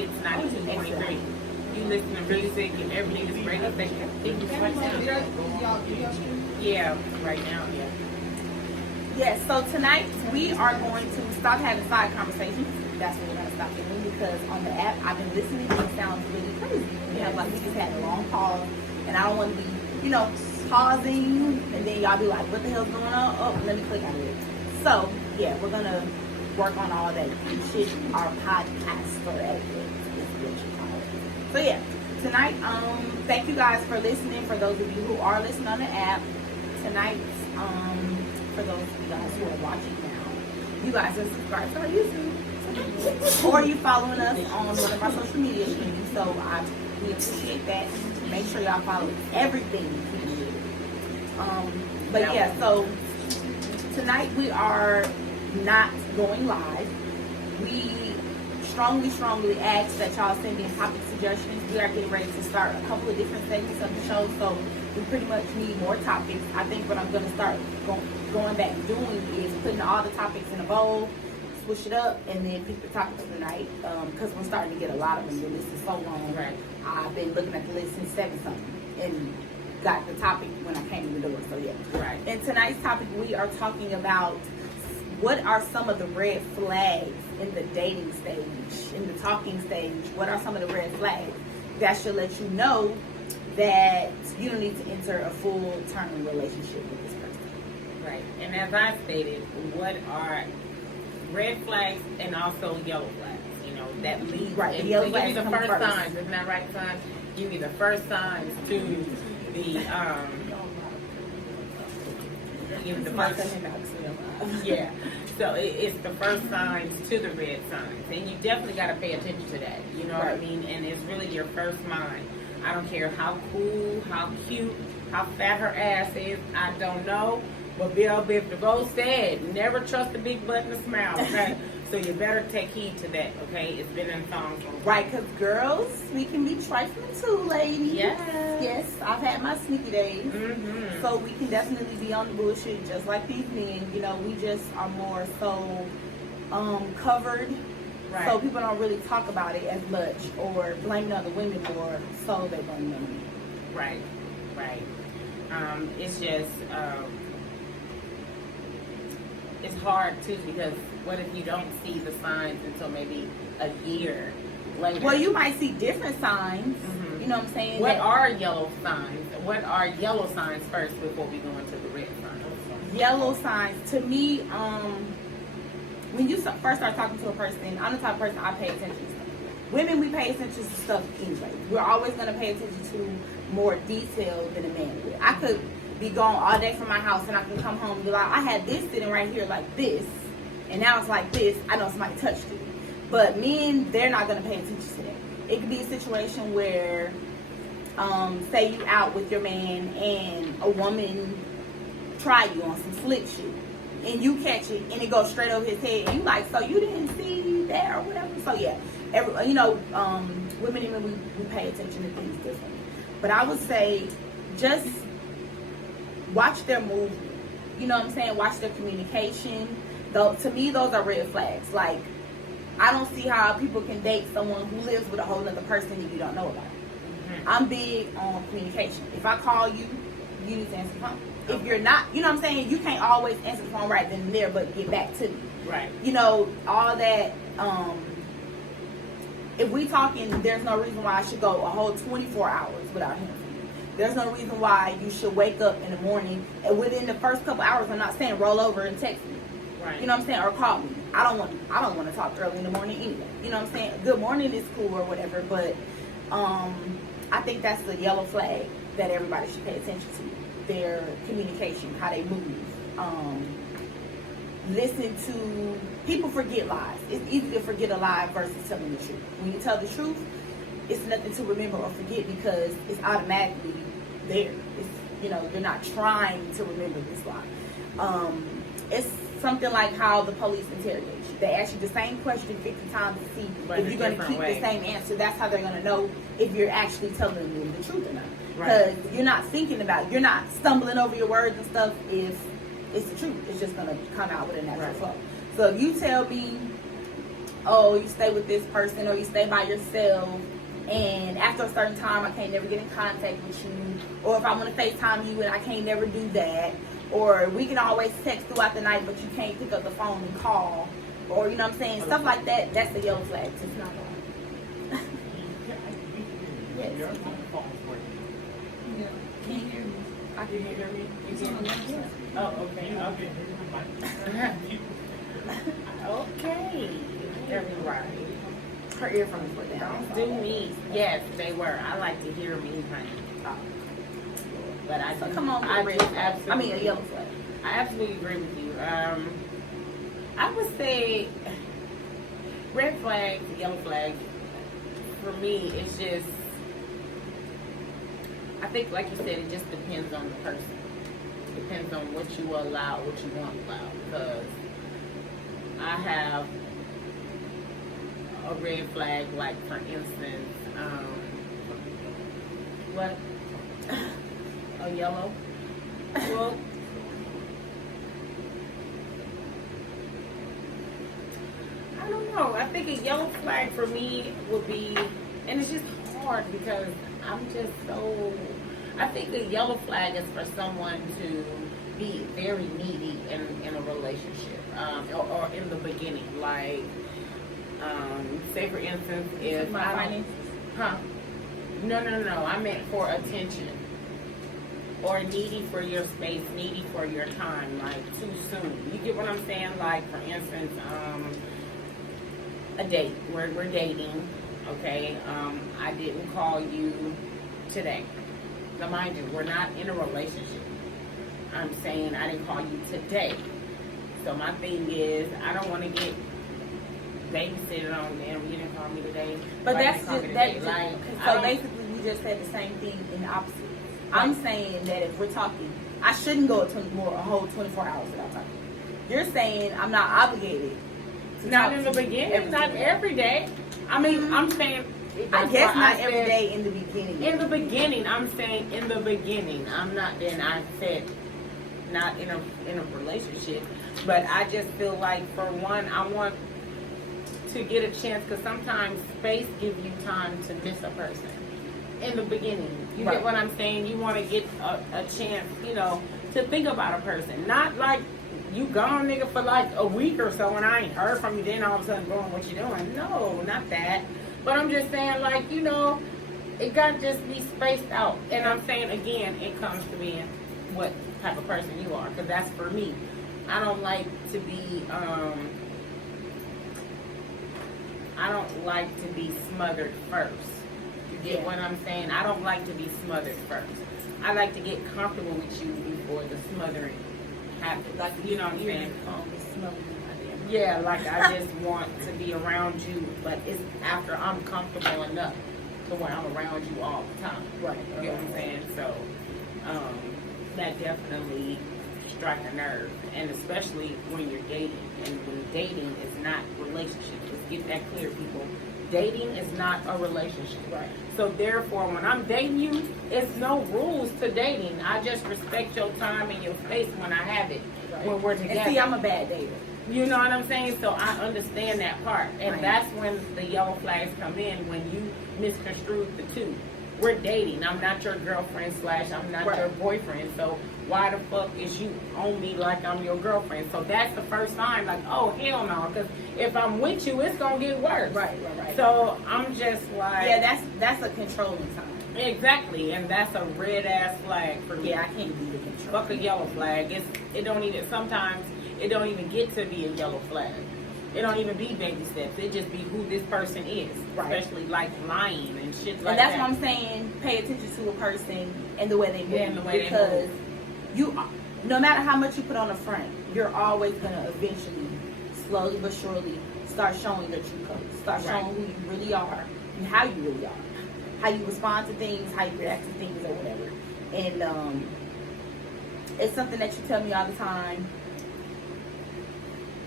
Hits 92.3. You listen to music and everything is radio station. Yeah, right now, yeah. Yes, so tonight we are going to stop having side conversations. That's what we're going to stop doing, because on the app I've been listening and it sounds really crazy. We have like, we just had a long pause, and I don't want to be, pausing and then y'all be like, what the hell's going on? Oh, let me click on it. So yeah, we're going to work on all that shit. Our podcaster etiquette is what you call it. So yeah, tonight, thank you guys for listening. For those of you who are listening on the app, tonight, for those of you guys who are watching now, you guys are subscribed to our YouTube, or you following us on one of our social media streams. So we appreciate that. Make sure y'all follow everything we do. But yeah, so tonight we are not going live. We strongly ask that y'all send in topic suggestions. We are getting ready to start a couple of different segments of the show, so we pretty much need more topics. I think what I'm going to start going back doing is putting all the topics in a bowl, switch it up, and then pick the topics for the night, because we're starting to get a lot of them. The list is so long. Right. I've been looking at the list since 7-something and got the topic when I came in the door. So yeah. Right. In tonight's topic, we are talking about what are some of the red flags in the dating stage, in the talking stage. What are some of the red flags that should let you know that you don't need to enter a full-term relationship with this person? Right. And as I stated, what are red flags and also yellow flags? That lead. Right. And The yellow give flags you the come first first. signs, isn't that right, son? Give you the first signs to the give the first. Yeah. So it's the first signs to the red signs, and you definitely got to pay attention to that. You know what I mean? And it's really your first mind. I don't care how cool, how cute, how fat her ass is. I don't know. But Bill Biff DeVoe said, never trust a big butt and a smile. Okay. So you better take heed to that, okay? It's been in songs. Right, because girls, we can be trifling too, ladies. Yes. Yes, I've had my sneaky days. Mm-hmm. So we can definitely be on the bullshit just like these men. We just are more so covered. Right. So people don't really talk about it as much or blame other women more, so they blame them. Right. It's just, it's hard too, because what if you don't see the signs until maybe a year later? Well, you might see different signs. Mm-hmm. You know what I'm saying? What are yellow signs? What are yellow signs first before we go into the red signs? Yellow signs, to me, when you first start talking to a person, I'm the type of person I pay attention to stuff. Women, we pay attention to stuff anyway. We're always going to pay attention to more detail than a man would. I could be gone all day from my house and I can come home and be like, I had this sitting right here like this, and now it's like this. I know somebody touched it. But men, they're not going to pay attention to that. It could be a situation where, say you out with your man and a woman try you on some slick shit, and you catch it and it goes straight over his head, and you like, so you didn't see that or whatever. So yeah, women and men, we pay attention to things differently. But I would say just watch their movement. You know what I'm saying? Watch their communication. Though, to me, those are red flags. Like, I don't see how people can date someone who lives with a whole other person that you don't know about. Mm-hmm. I'm big on communication. If I call you, you need to answer the phone. If you're not, you know what I'm saying? You can't always answer the phone right then and there, but get back to me. Right. All that. If we talking, there's no reason why I should go a whole 24 hours without him. There's no reason why you should wake up in the morning and within the first couple hours, I'm not saying roll over and text me. Right. You know what I'm saying? Or call me. I don't want to talk early in the morning anyway. You know what I'm saying? Good morning is cool or whatever, but I think that's the yellow flag that everybody should pay attention to. Their communication, how they move. Listen to, people forget lies. It's easy to forget a lie versus telling the truth. When you tell the truth, it's nothing to remember or forget because it's automatically there. It's, you're not trying to remember this lie. It's something like how the police interrogate you. They ask you the same question 50 times to see if you're going to keep the same answer. That's how they're going to know if you're actually telling them the truth or not. Because you're not thinking about it. You're not stumbling over your words and stuff if it's the truth. It's just going to come out with a natural flow. So if you tell me, oh, you stay with this person or you stay by yourself, and after a certain time I can't never get in contact with you, or if I want to FaceTime you and I can't never do that, or we can always text throughout the night but you can't pick up the phone and call, or you know what I'm saying, stuff like that. That's a yellow flag. It's not wrong. Yes. Your phone's working. Yeah. Can you hear me? I You can hear hear me? You It's hear on me? there. Oh, okay. Okay. Everybody. Her earphones were down. Don't do me. Yes, they were. I like to hear me, honey. But I So do, come on, with I a red do flag. absolutely. I mean a yellow flag. I absolutely agree with you. I would say red flag, yellow flag. For me, it's just. I think, like you said, it just depends on the person. It depends on what you allow, what you won't allow. Because I have a red flag, like for instance, what? A yellow? Well, I don't know. I think a yellow flag for me would be, and it's just hard because I'm just so. I think a yellow flag is for someone to be very needy in a relationship, or in the beginning. Like, say for instance, if My I don't, finances. huh? No. I meant for attention. Or needy for your space, needy for your time, like too soon. You get what I'm saying? Like, for instance, a date. We're dating, okay? I didn't call you today. Now, mind you, we're not in a relationship. I'm saying I didn't call you today. So my thing is, I don't want to get babysitted on them. You didn't call me today. But Why you that's didn't call just me that. today? Like, I So don't- basically, we just said the same thing in the opposite. I'm saying that if we're talking, I shouldn't go a whole 24 hours without talking. You're saying I'm not obligated. To Not talk in the to you beginning, not single day. every day. I mean, I'm saying. I that's guess why not I every said day in the beginning. In the beginning, I'm saying in the beginning. I'm not. Then I said not in a relationship, but I just feel like for one, I want to get a chance because sometimes space gives you time to miss a person. In the beginning, you Right. get what I'm saying. You want to get a chance, to think about a person, not like. You gone, nigga, for like a week or so, and I ain't heard from you. Then all of a sudden, going, what you doing? No, not that. But I'm just saying, like, it got to just be spaced out. And I'm saying again, it comes to being what type of person you are, because that's for me. I don't like to be, smothered first. You get what I'm saying? I don't like to be smothered first. I like to get comfortable with you before the smothering happens. Like You know what I'm saying? Smelling Yeah, like I just want to be around you, but it's after I'm comfortable enough to where I'm around you all the time. Right. You know what I'm saying? So, that definitely strike a nerve, and especially when you're dating. And when dating is not relationship. Let's get that clear, people. Dating is not a relationship. Right. So therefore, when I'm dating you, it's no rules to dating. I just respect your time and your space when I have it. Right. When we're together. And see, I'm a bad dater. You know what I'm saying? So I understand that part. And Right. that's when the yellow flags come in, when you misconstrue the two. We're dating. I'm not your girlfriend / I'm not Right. your boyfriend. So why the fuck is you on me like I'm your girlfriend? So that's the first sign, like, oh, hell no. Because if I'm with you, it's going to get worse. Right. So I'm just like... Yeah, that's a controlling time. Exactly. And that's a red ass flag for me. Yeah, I can't be the control. Fuck a yellow flag. Sometimes it don't even get to be a yellow flag. It don't even be baby steps. It just be who this person is. Right. Especially like lying and shit like And that's that. what I'm saying. Pay attention to a person and the way they move. Yeah, and the way they because move. no matter how much you put on the front, you're always gonna eventually, slowly but surely, start showing your true colors. Start Right. showing who you really are and how you really are, how you respond to things, how you react to things, or whatever. And it's something that you tell me all the time.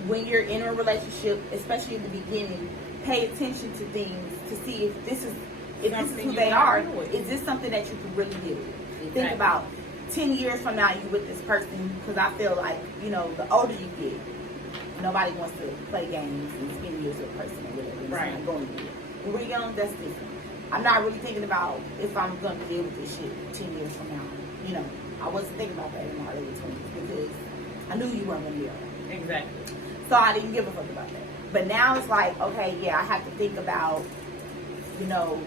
When you're in a relationship, especially in the beginning, pay attention to things to see if this is Something who you they can are. deal with. Is this something that you can really deal with? Exactly. Think about 10 years from now, you with this person, because I feel like, the older you get, nobody wants to play games and spend years with a person or Right. not going to. When we're young, that's different. I'm not really thinking about if I'm going to deal with this shit 10 years from now. You know, I wasn't thinking about that in my early 20s because I knew you weren't going to be around. Exactly. So I didn't give a fuck about that. But now it's like, okay, yeah, I have to think about, you know,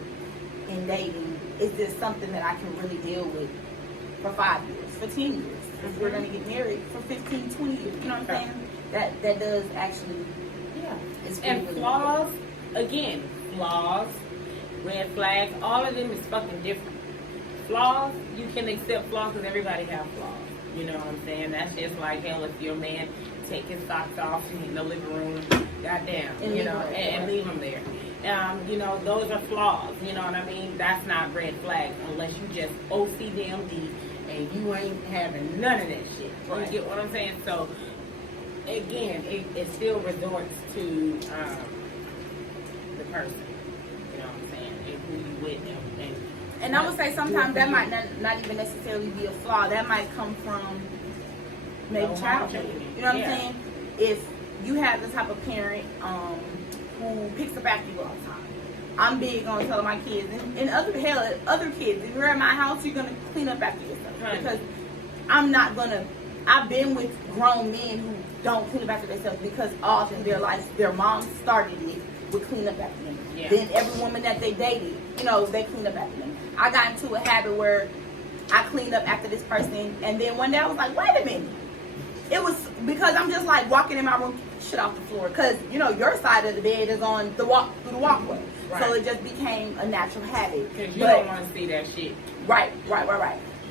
in dating, is this something that I can really deal with for 5 years, for 10 years? If we're going to get married for 15, 20 years. You know what I'm saying? That does actually, Yeah. it's And really flaws, again, flaws, red flags, all of them is fucking different. Flaws, you can accept flaws because everybody have flaws. You know what I'm saying? That's just like, hell, if your man take his socks off in the living room, goddamn, And you know, and leave them there. You know, those are flaws. You know what I mean? That's not red flags unless you just OCDMD and you ain't having none of that shit. Right. You get what I'm saying? So, again, it still resorts to the person. You know what I'm saying? And who you with And I would say sometimes that might not even necessarily be a flaw. That might come from maybe childhood. You know what I'm saying? If you have the type of parent who picks up after you all the time. I'm big on telling my kids and other kids, if you're at my house, you're gonna clean up after yourself. Right. Because I'm not gonna. I've been with grown men who don't clean up after themselves because all through their lives, their moms started it with clean up after them. Yeah. Then every woman that they dated, you know, they cleaned up after them. I got into a habit where I cleaned up after this person, and then one day I was like, wait a minute. It was because I'm just like walking in my room, shit off the floor, because you know your side of the bed is on the through the walkway, Right. so it just became a natural habit. Because you don't want to see that shit. Right.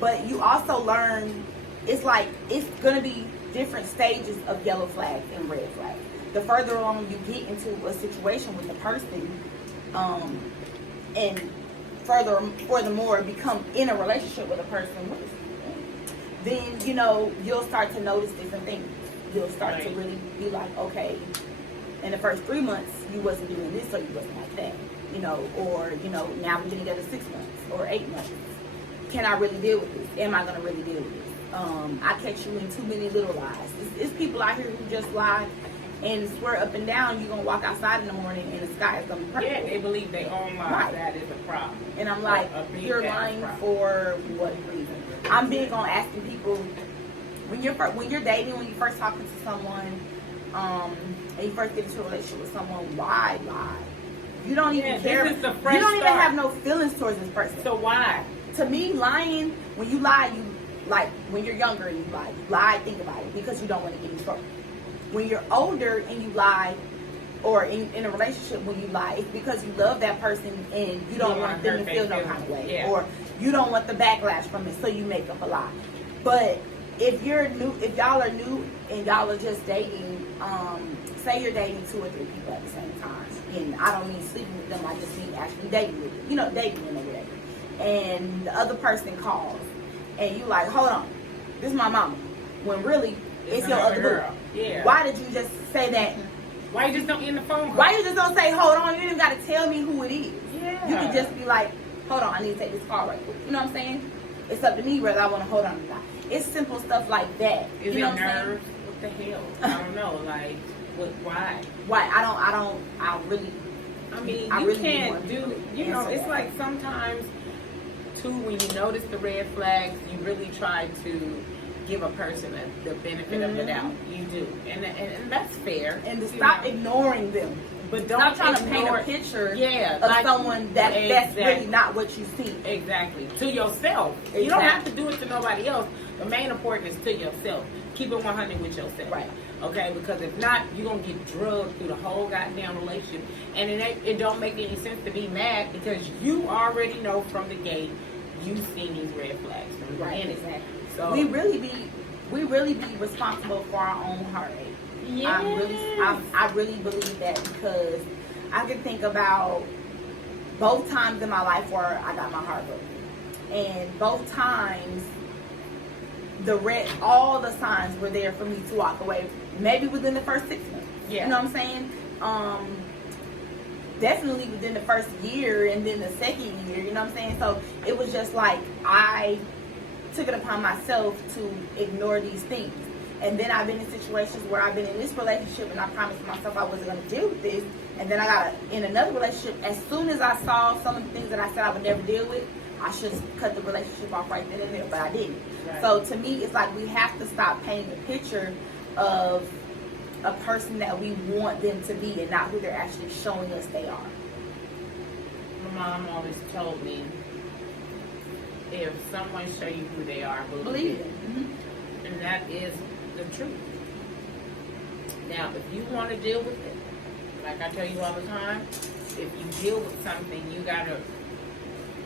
But you also learn, it's like it's gonna be different stages of yellow flags and red flags. The further along you get into a situation with the person, and furthermore become in a relationship with a person, then you know you'll start to notice different things. You'll start to really be like, okay, in the first 3 months you wasn't doing this or you wasn't like that, you know, or you know now we're together 6 months or 8 months. Can I really deal with this? Am I gonna really deal with this? I catch you in too many little lies. It's people out here who just lie and swear up and down you're gonna walk outside in the morning and the sky is gonna be purple. Yeah, they believe their own lies. Right. That is a problem. And I'm like, you're lying for what reason? I'm big on asking people when you're dating, when you're first talking to someone, and you first get into a relationship with someone, why lie? You don't even care. This is the You fresh don't even start. have no feelings towards this person. So why? To me, lying, when you lie, you like when you're younger and you lie, think about it because you don't want to get in trouble. When you're older and you lie, or in a relationship when you lie, it's because you love that person and you don't want them to feel no kind of way, or you don't want the backlash from it, so you make up a lie. But if y'all are new and y'all are just dating, say you're dating 2 or 3 people at the same time, and I don't mean sleeping with them, I just mean actually dating with them, you know, dating them or whatever. And the other person calls, and you like, hold on, this is my mama, when really it's your other girl. Yeah. Why did you just say that? Why you just don't end the phone call? Why you just don't say, hold on, you didn't got to tell me who it is. Yeah. You could just be like, hold on, I need to take this call right quick. You know what I'm saying? It's up to me whether I want to hold on or not. It's simple stuff like that. Is you know it what I'm saying? nerves? What the hell? I don't know. Like, why? Why? I really I mean, I you really can't want do, to you know, answer it's that. like sometimes, too, when you notice the red flags, you really try to give a person the benefit of the doubt. You do. And that's fair. and to you stop know. ignoring them. But don't Stop trying to paint ignore- a picture Yeah, of like- someone that's Exactly. really not what you see. Exactly. To yourself. You don't Exactly. have to do it to nobody else. The main important is to yourself. Keep it 100 with yourself. Right. Okay? Because if not, you're going to get drugged through the whole goddamn relationship. And it don't make any sense to be mad because you already know from the gate you've seen these red flags from the beginning. Exactly. So, We really be responsible for our own heartache. yes. I really believe that because I can think about both times in my life where I got my heart broken, and both times all the signs were there for me to walk away. Maybe within the first 6 months. Yeah. You know what I'm saying? Definitely within the first year, and then the second year. You know what I'm saying? So it was just like I took it upon myself to ignore these things. And then I've been in situations where I've been in this relationship and I promised myself I wasn't going to deal with this. And then I got in another relationship. As soon as I saw some of the things that I said I would never deal with, I should cut the relationship off right then and there, but I didn't. Right. So to me, it's like we have to stop painting a picture of a person that we want them to be and not who they're actually showing us they are. My mom always told me, if someone show you who they are, believe it. Mm-hmm. And that is the truth. Now, if you want to deal with it, like I tell you all the time, if you deal with something, you got to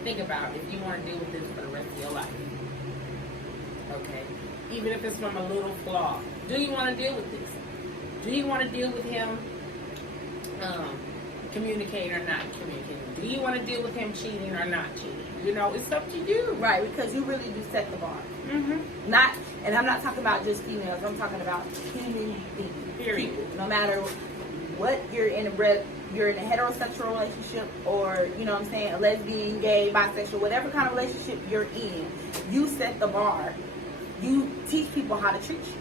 think about if you want to deal with this for the rest of your life. Okay? Even if it's from a little flaw. Do you want to deal with this? Do you want to deal with him communicating or not communicating? Do you want to deal with him cheating or not cheating? You know, it's up to you. Right, because you really do set the bar. Mm-hmm. Not, and I'm not talking about just females. I'm talking about human beings. Period. People. No matter what you're in a heterosexual relationship, or you know what I'm saying, a lesbian, gay, bisexual, whatever kind of relationship you're in, you set the bar. You teach people how to treat you.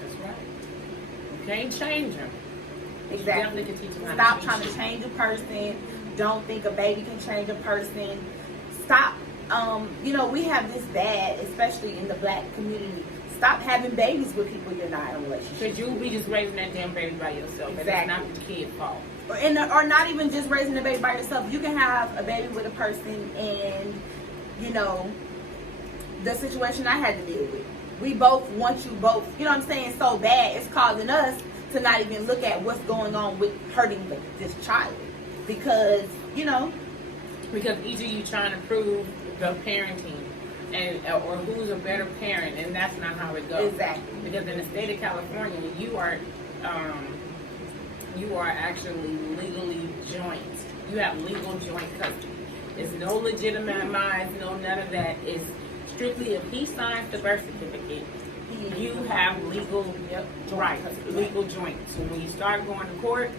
That's right. You can't change them. Exactly. You definitely can teach them how Stop to trying to change a person. Don't think a baby can change a person. Stop. We have this bad, especially in the black community. Stop having babies with people you're not in a relationship. Because you'll be just raising that damn baby by yourself. Exactly. And it's not the kid's fault. Or not even just raising a baby by yourself. You can have a baby with a person, and the situation I had to deal with. We both want you both. You know what I'm saying? So bad, it's causing us to not even look at what's going on with hurting this child, because Because each of you trying to prove the parenting or who's a better parent, and that's not how it goes. Exactly. Because in the state of California, you are actually legally joint. You have legal joint custody. There's no legitimized, no none of that. It's strictly if he signs the birth certificate, you have legal rights, legal joint. So when you start going to court,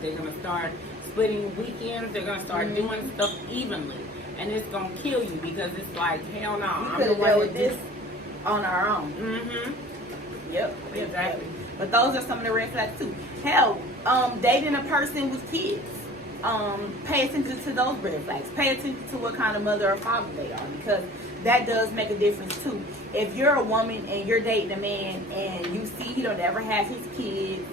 they're gonna start splitting weekends. They're gonna start doing stuff evenly, and it's gonna kill you because it's like hell no. We could have dealt with this on our own. Mm-hmm. Yep. Exactly. But those are some of the red flags too. Hell, dating a person with kids. Pay attention to those red flags. Pay attention to what kind of mother or father they are, because that does make a difference too. If you're a woman and you're dating a man and you see he don't ever have his kids,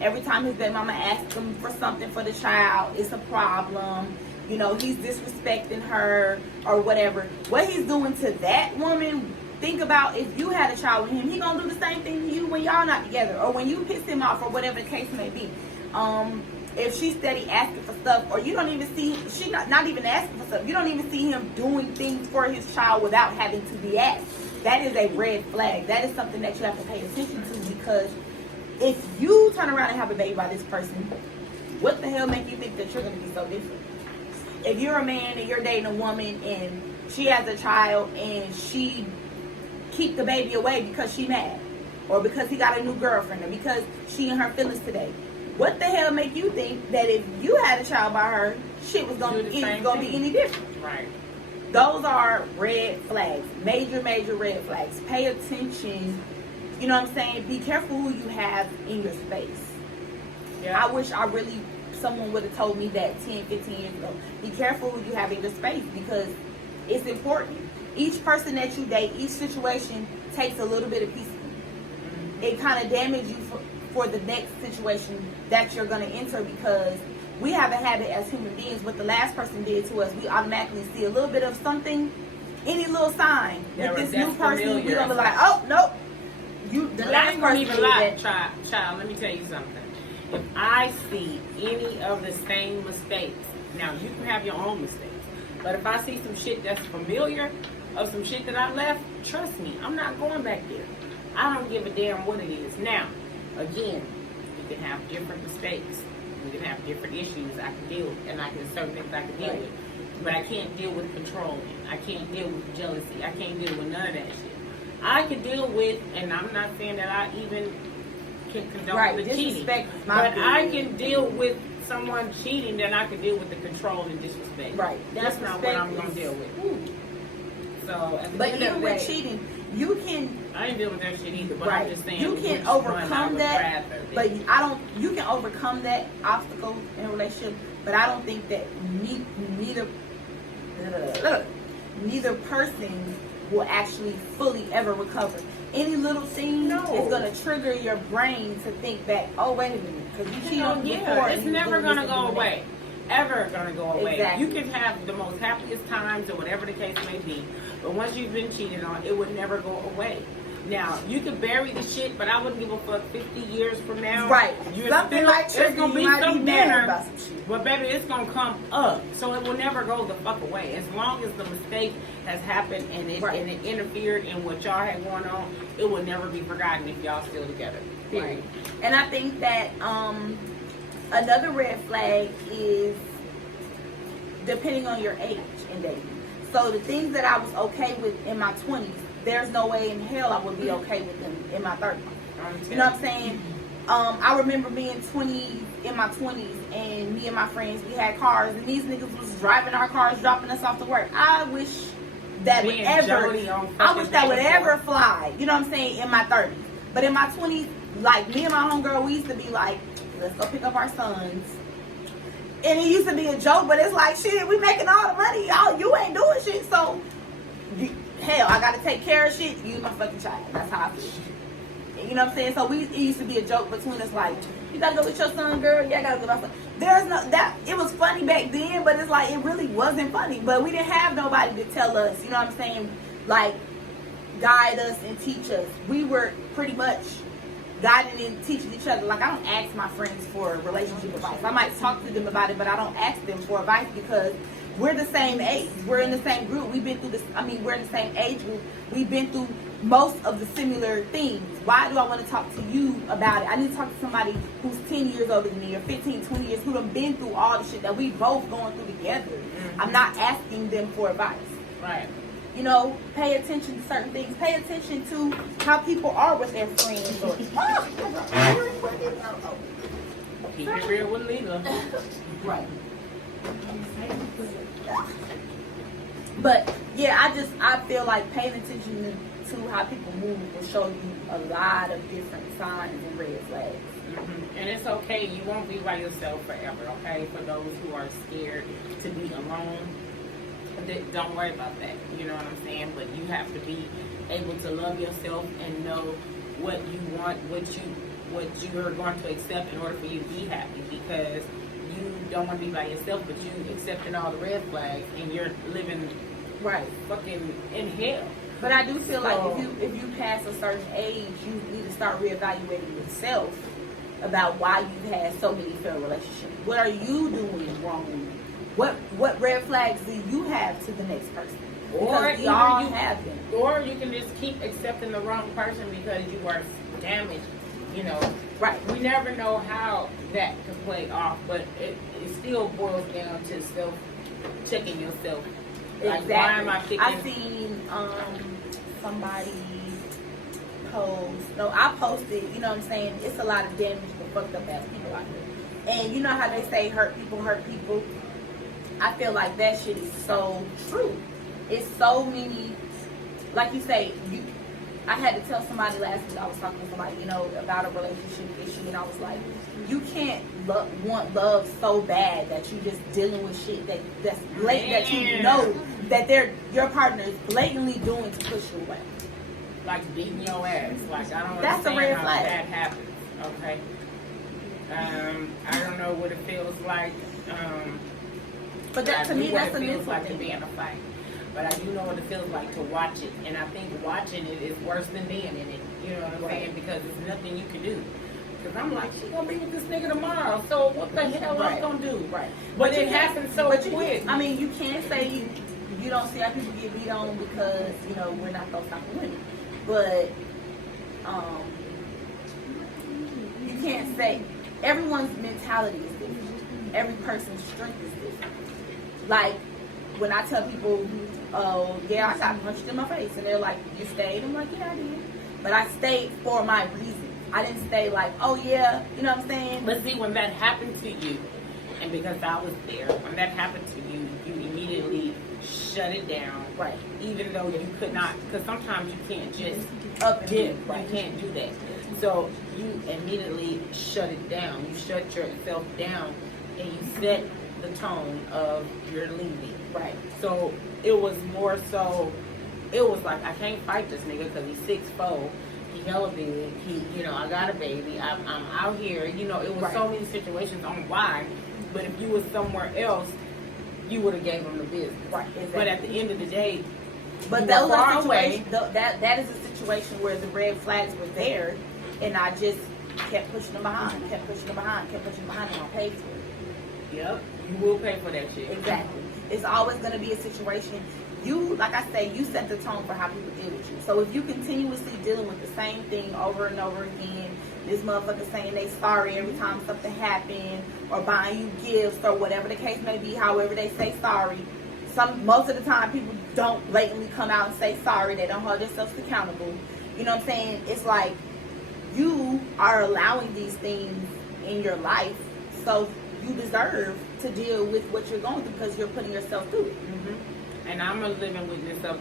every time his baby mama asks him for something for the child, it's a problem. He's disrespecting her or whatever. What he's doing to that woman, think about if you had a child with him, he gonna do the same thing to you when y'all not together, or when you piss him off, or whatever the case may be. If she's steady asking for stuff, or you don't even see, she not even asking for stuff, you don't even see him doing things for his child without having to be asked, that is a red flag. That is something that you have to pay attention to, because if you turn around and have a baby by this person, what the hell make you think that you're going to be so different? If you're a man and you're dating a woman and she has a child and she keep the baby away because she mad, or because he got a new girlfriend, or because she in her feelings today, what the hell make you think that if you had a child by her, shit was gonna be any different? Right. Those are red flags, major red flags. Pay attention. You know what I'm saying? Be careful who you have in your space. Yeah. I wish someone would have told me that 10, 15 years ago. Be careful who you have in your space, because it's important. Each person that you date, each situation takes a little bit of piece of you. Mm-hmm. It kind of damages you for the next situation that you're going to enter, because we have a habit as human beings, what the last person did to us, we automatically see a little bit of something, any little sign with this new person, we're going to be like, oh, nope. The last person even lie, child, let me tell you something. If I see any of the same mistakes, now you can have your own mistakes, but if I see some shit that's familiar, or some shit that I left, trust me, I'm not going back there. I don't give a damn what it is. Now, again, you can have different mistakes. You can have different issues I can deal with, and certain things I can deal with. But I can't deal with controlling. I can't deal with jealousy. I can't deal with none of that shit. I can deal with, and I'm not saying that I even can condone the cheating, but I can deal with someone cheating, then I can deal with the control and disrespect. Right. That's not what I'm going to deal with. So, at the But end even of the with day, cheating, you can. I ain't dealing with that shit either. But Right. I'm just saying, You which can one I overcome would that, rather but than- I don't. You can overcome that obstacle in a relationship, but I don't think that neither person will actually fully ever recover. Any little thing is gonna trigger your brain to think back. Oh, wait a minute, because you cheated on me before. It's never gonna go away. Ever gonna go away. Exactly. You can have the most happiest times or whatever the case may be, but once you've been cheated on, it would never go away. Now, you can bury the shit, but I wouldn't give a fuck 50 years from now. Right. You're Something still, like it's trigger, gonna be you might some be mad dinner, about some shit. but baby, it's gonna come up. So it will never go the fuck away. As long as the mistake has happened and it interfered in what y'all had going on, it will never be forgotten if y'all still together. Period. Right. And I think that another red flag is depending on your age in dating. So the things that I was okay with in my 20s, there's no way in hell I would be okay with them in my 30s. You know what I'm saying? I remember being in my 20s, and me and my friends, we had cars, and these niggas was driving our cars, dropping us off to work. I wish that would ever fly. You know what I'm saying? In my 30s. But in my 20s, like me and my homegirl, we used to be like, let's go pick up our sons. And it used to be a joke, but it's like, shit, we making all the money. Y'all, you ain't doing shit, so hell, I gotta take care of shit. You my fucking child. That's how I feel. You know what I'm saying? So it used to be a joke between us, like, you gotta go with your son, girl. Yeah, I gotta go with my son. There's no that. It was funny back then, but it's like it really wasn't funny. But we didn't have nobody to tell us. You know what I'm saying? Like, guide us and teach us. We were pretty much guiding and teaching each other. Like, I don't ask my friends for relationship advice. I might talk to them about it, but I don't ask them for advice because we're the same age. We're in the same group. We've been through this. I mean, we're in the same age group. We've been through most of the similar things. Why do I want to talk to you about it? I need to talk to somebody who's 10 years older than me or 15, 20 years who done been through all the shit that we both going through together. Mm-hmm. I'm not asking them for advice. Right. You know, pay attention to certain things. Pay attention to how people are with their friends. Or, keep it real with Lila. Right. But yeah, I feel like paying attention to how people move will show you a lot of different signs and red flags. Mm-hmm. And it's okay. You won't be by yourself forever. Okay, for those who are scared to be alone, don't worry about that. You know what I'm saying? But you have to be able to love yourself and know what you want, what you are going to accept in order for you to be happy. Because you don't want to be by yourself, but you accepting all the red flags and you're living fucking in hell. But I do feel like if you pass a certain age, you need to start reevaluating yourself about why you've had so many failed relationships. What are you doing wrong? What red flags do you have to the next person? Because we all have them. Or you can just keep accepting the wrong person because you are damaged. You know, we never know how that could play off, but it still boils down to checking yourself. Like, exactly. Why am I picking? I seen somebody post. No, I posted. You know what I'm saying? It's a lot of damaged and fucked up ass people out here. And you know how they say hurt people hurt people. I feel like that shit is so true. It's so many. Like you say, I had to tell somebody last week. I was talking to somebody, you know, about a relationship issue, and I was like, you can't want love so bad that you just dealing with shit that's blatant, that you know that your partner is blatantly doing to push you away. Like beating your ass. Like, I don't That's understand a red how flag. that happens. Okay. I don't know what it feels like. But that, to me, that's a mental like thing. to be in a fight. But I do know what it feels like to watch it, and I think watching it is worse than being in it. You know what I'm saying? Because there's nothing you can do. Because I'm like, she gonna be with this nigga tomorrow, so what the hell am I gonna do? Right. But it happens so quick. I mean, you can't say you don't see how people get beat on because, you know, we're not those type of women. But you can't say everyone's mentality is different. Every person's strength is different. Like, when I tell people, oh, yeah, I got punched in my face, and they're like, you stayed? I'm like, yeah, I did. But I stayed for my reason. I didn't stay like, oh, yeah, you know what I'm saying? But see, when that happened to you, and because I was there, when that happened to you, you immediately shut it down. Right. Even though you could not, because sometimes you can't just Up and dip. right. You can't do that. So you immediately shut it down. You shut yourself down, and you set the tone of you're leaving. Right. So it was more so. It was like, I can't fight this nigga because he's 6'4". He hella big. I got a baby. I'm out here. It was so many situations on why. But if you was somewhere else, you would have gave him the business. Right. Exactly. But at the end of the day, but those are situations. That is a situation where the red flags were there, and I just kept pushing them behind, and I paid for it. Yep, you will pay for that shit. Exactly. It's always going to be a situation. You, like I say, you set the tone for how people deal with you. So if you continuously dealing with the same thing over and over again, this motherfucker saying they sorry every time something happened, or buying you gifts, or whatever the case may be, however they say sorry. Most of the time people don't blatantly come out and say sorry. They don't hold themselves accountable. You know what I'm saying? It's like you are allowing these things in your life, so you deserve to deal with what you're going through because you're putting yourself through it. Mm-hmm. And I'm a living witness of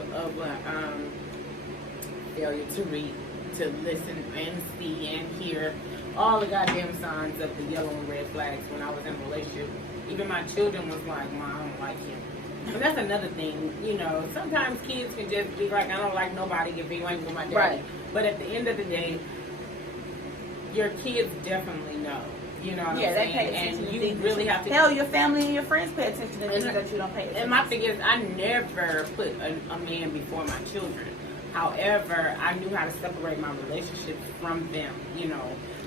failure to read, to listen and see and hear all the goddamn signs of the yellow and red flags when I was in a relationship. Even my children was like, Mom, I don't like him. And that's another thing, sometimes kids can just be like, I don't like nobody if you ain't with my daddy. Right. But at the end of the day, your kids definitely know. You know what I'm saying? They pay attention. And to you things really have to. Hell, your family and your friends pay attention to things that you don't pay attention. And my thing is, I never put a man before my children. However, I knew how to separate my relationships from them,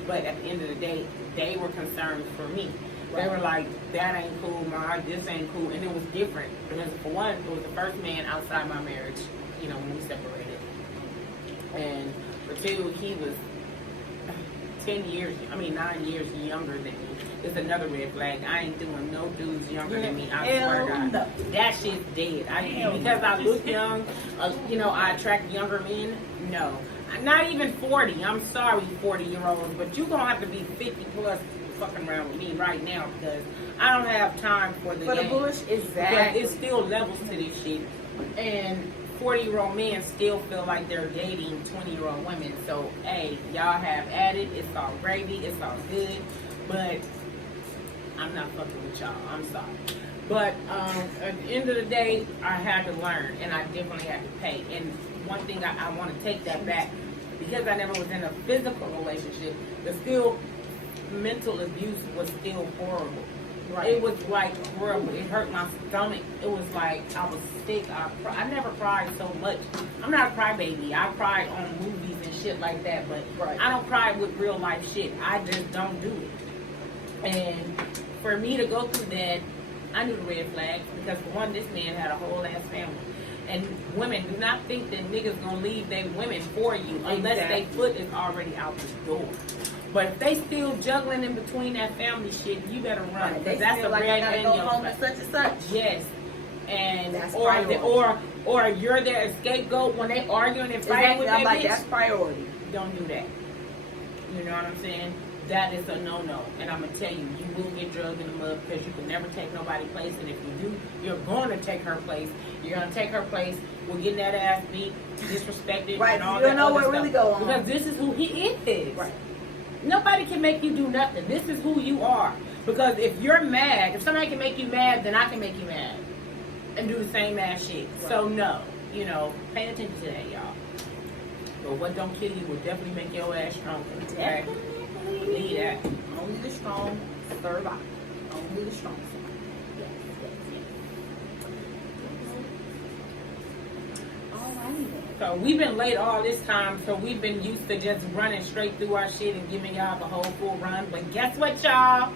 But at the end of the day, they were concerned for me. Right. They were like, that ain't cool, Ma, this ain't cool. And it was different. Because for one, it was the first man outside my marriage, when we separated. And for two, he was 9 years younger than me. It's another red flag. I ain't doing no dudes younger than me. I swear to God. No. That shit's dead. Because I look young, I attract younger men. No. Not even 40. I'm sorry, 40-year-olds, but you're going to have to be 50 plus fucking around with me right now because I don't have time for the bush. Exactly. It's still levels to this shit. And 40-year-old men still feel like they're dating 20-year-old women. So, hey, y'all have at it. It's all gravy. It's all good. But I'm not fucking with y'all. I'm sorry. But at the end of the day, I had to learn, and I definitely had to pay. And one thing I want to take that back, because I never was in a physical relationship, but still mental abuse was still horrible. Right. It was like horrible. It hurt my stomach. It was like I was sick. I never cried so much. I'm not a crybaby. I cry on movies and shit like that, but I don't cry with real life shit. I just don't do it. And for me to go through that, I knew the red flags because for one, this man had a whole ass family. And women, do not think that niggas gonna leave their women for you unless their foot is already out the door. But if they still juggling in between that family shit, you better run. Right. They that's feel a like red I gotta go home to such and such. Yes. And that's or you're their scapegoat when they arguing and fighting with I'm that like, bitch. that's priority. Don't do that. You know what I'm saying? That is a no-no. And I'm going to tell you, you will get drugged in the mud because you can never take nobody's place. And if you do, you're going to take her place. You're going to take her place. We're getting that ass beat, disrespected, right. and all you that don't know other what stuff. really go on. Because this is who he is. Right. Nobody can make you do nothing. This is who you are. Because if you're mad, if somebody can make you mad, then I can make you mad. And do the same ass shit. Right. So no. Pay attention to that, y'all. But what don't kill you will definitely make your ass stronger. Okay? Believe that. Only the strong survive. Only the strong survive. Yes. Alrighty then. So we've been late all this time, so we've been used to just running straight through our shit and giving y'all the whole full run. But guess what, y'all?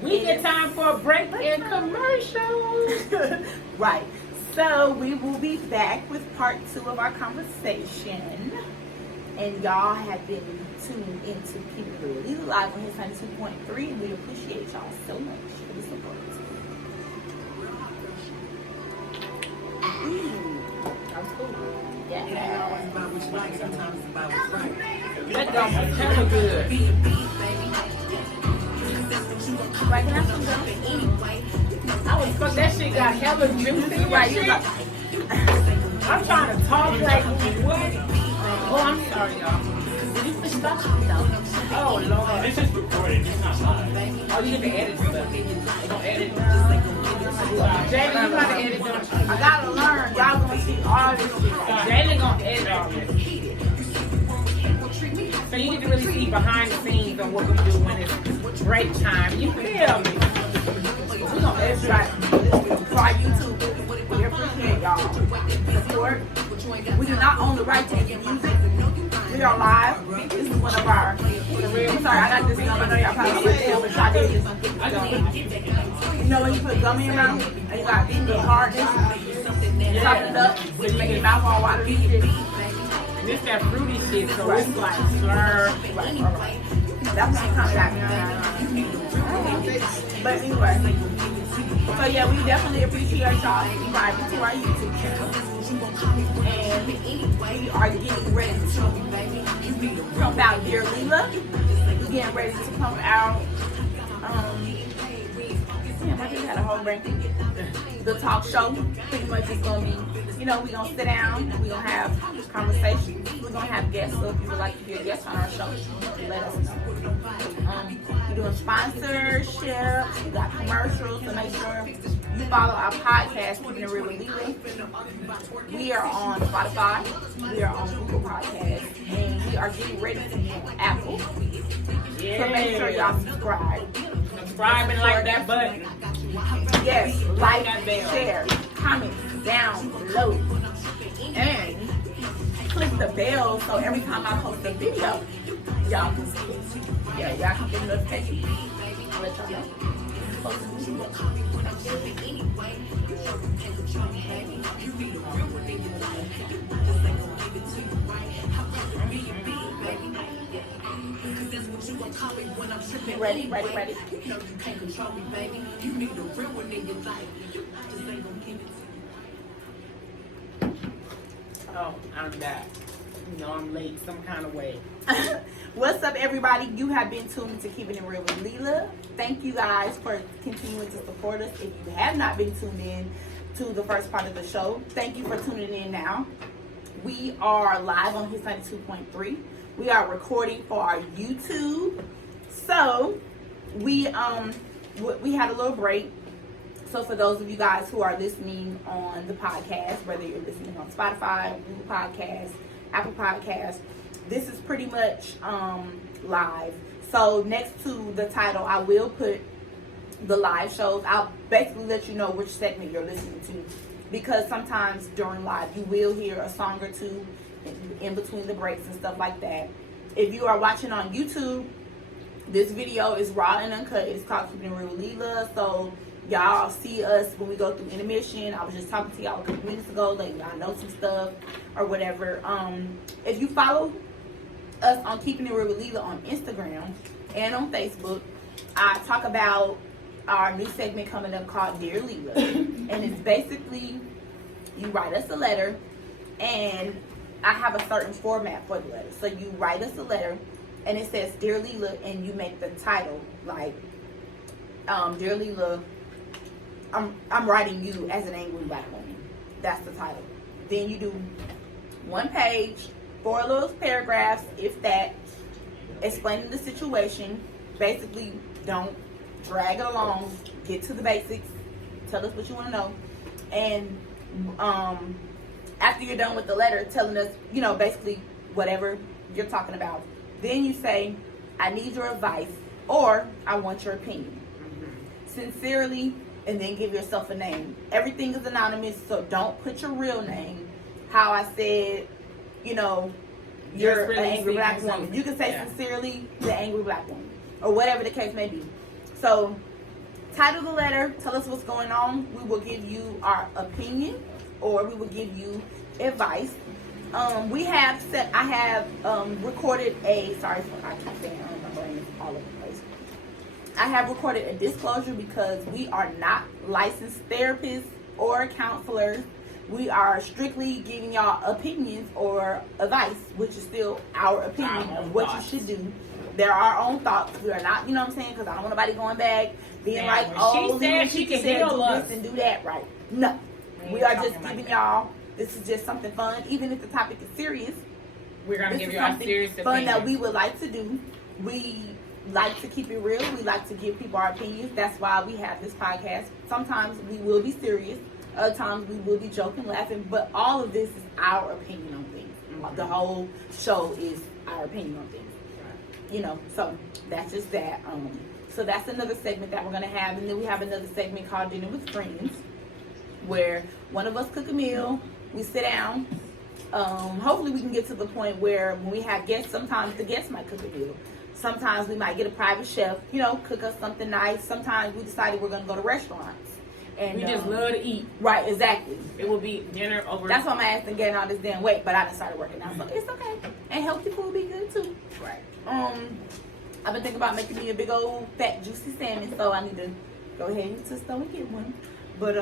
We get time for a break and commercials. Right. So we will be back with part 2 of our conversation. And y'all have been tuned into Keep It Real live on his 92.3, and we appreciate y'all so much for the support. That was cool. Yeah. It ain't always about what you like, sometimes it's about what's right. That gum was hella good. Right, can I have some gum? I was fuck that shit got hella juicy. Right, you got I'm trying to talk like what? Oh, I'm sorry, y'all. Did you push stop? No. Oh, Lord. This is recording. It's not live. Oh, you get to edit stuff. You gonna edit? Jamie, you gotta edit them. I gotta learn. Y'all gonna see all this shit. Jamie gonna edit all this. So you get to really see behind the scenes on what we do when it's break time. You feel me? We gonna edit right for our YouTube. We appreciate y'all support. We do not own the right to any music. We are live. This is one of our. I'm sorry, I got this gum. I know y'all probably don't tell, but y'all did this. You know when you put gum in your mouth and you got the hardness, chop it up, which make your mouth all watery and shit. And it's that fruity shit, so it's like slur. That's what kind of got me. But anyway, so yeah, we definitely appreciate y'all subscribing to our YouTube channel. And we are getting ready to pump out Dear Leela. We're getting ready to pump out damn, I just had a whole brain thing. The talk show pretty much is gonna be, you know, we're gonna sit down, we're gonna have conversations, we're gonna have guests. So if you would like to be a guest on our show, let us know. We're doing sponsorships, we got commercials, so make sure you follow our podcast, Keeping It Real with Leela. We are on Spotify, we are on Google Podcasts, and we are getting ready to be on Apple. Yeah. So make sure y'all subscribe. Subscribe and like that button. Yes, like, that bell. share, comment down below, and click the bell so every time I post a video, y'all can see it. Yeah, y'all can get notifications. I'll let y'all know. Post a video. Ready? Oh, I'm back. You know I'm late some kind of way. What's up, everybody? You have been tuned to Keeping It Real with Leela. Thank you guys for continuing to support us. If you have not been tuned in to the first part of the show, thank you for tuning in now. We are live on Hits 92.3. We are recording for our YouTube. So we had a little break. So for those of you guys who are listening on the podcast, whether you're listening on Spotify, Google Podcasts, Apple Podcasts, this is pretty much live. So next to the title, I will put the live shows. I'll basically let you know which segment you're listening to, because sometimes during live you will hear a song or two in between the breaks and stuff like that. If you are watching on YouTube, this video is raw and uncut. It's called Keeping It Real with Leela. So y'all see us when we go through intermission. I was just talking to y'all a couple minutes ago, letting y'all know some stuff or whatever. If you follow us on Keeping It Real with Leela on Instagram and on Facebook, I talk about our new segment coming up called Dear Leela. And it's basically, you write us a letter, and I have a certain format for the letter. So you write us a letter, and it says Dear Leela, and you make the title like, Dear Leela, I'm writing you as an angry black woman. That's the title. Then you do one page, 4 little paragraphs, if that, explaining the situation. Basically, don't drag it along. Get to the basics. Tell us what you want to know. And after you're done with the letter, telling us, you know, basically whatever you're talking about, then you say, I need your advice, or I want your opinion. Sincerely, and then give yourself a name. Everything is anonymous, so don't put your real name. How I said, you know, you're really an angry black woman. something. You can say Yeah. sincerely, the angry black woman, or whatever the case may be. So, title the letter, tell us what's going on. We will give you our opinion, or we will give you advice. I have recorded I keep saying, my brain is all over the place. I have recorded a disclosure because we are not licensed therapists or counselors. We are strictly giving y'all opinions or advice, which is still our opinion of what you should do. They're our own thoughts. We are not, you know what I'm saying? Because I don't want nobody going back, being Yeah, like, when oh, she said she can said heal do us. this and do that, right? No. We We ain't are just talking like giving that. y'all This is just something fun. Even if the topic is serious, We're gonna this give is you our something serious fun opinion. that we would like to do. We like to keep it real. We like to give people our opinions. That's why we have this podcast. Sometimes we will be serious. Other times we will be joking, laughing. But all of this is our opinion on things. Mhm. The whole show is our opinion on things. You know, so that's just that. So that's another segment that we're gonna have, and then we have another segment called Dinner with Friends, where one of us cook a meal, we sit down. Hopefully we can get to the point where when we have guests, sometimes the guests might cook a meal. Sometimes we might get a private chef, you know, cook us something nice. Sometimes we decided we're gonna go to restaurants. And We just love to eat. right, exactly. It will be dinner over. That's why my ass been getting all this damn weight, but I done started working out, so it's okay. And healthy food be good too. Right. I've been thinking about making me a big old fat juicy salmon, so I need to go ahead to the store and get one. But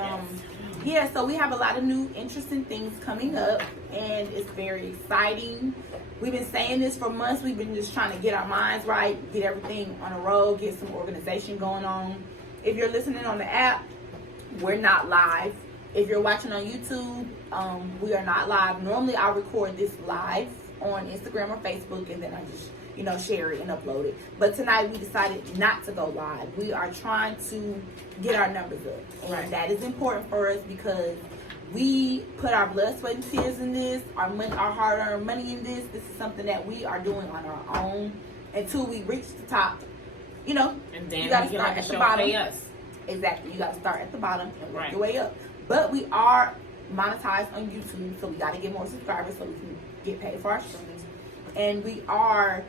yeah, so we have a lot of new interesting things coming up, and it's very exciting. We've been saying this for months. We've been just trying to get our minds right, get everything on a roll, get some organization going on. If you're listening on the app, we're not live. If you're watching on YouTube, we are not live. Normally, I record this live on Instagram or Facebook, and then I just, you know, share it and upload it. But tonight, we decided not to go live. We are trying to get our numbers up, and Right. that is important for us because we put our blood, sweat, and tears in this, our money, our hard-earned money in this. This is something that we are doing on our own until we reach the top. You know, And then you gotta we can start let at the the show bottom. pay us. Exactly. You got to start at the bottom and work Right. your way up. But we are monetized on YouTube, so we got to get more subscribers so we can get paid for our streams. And we are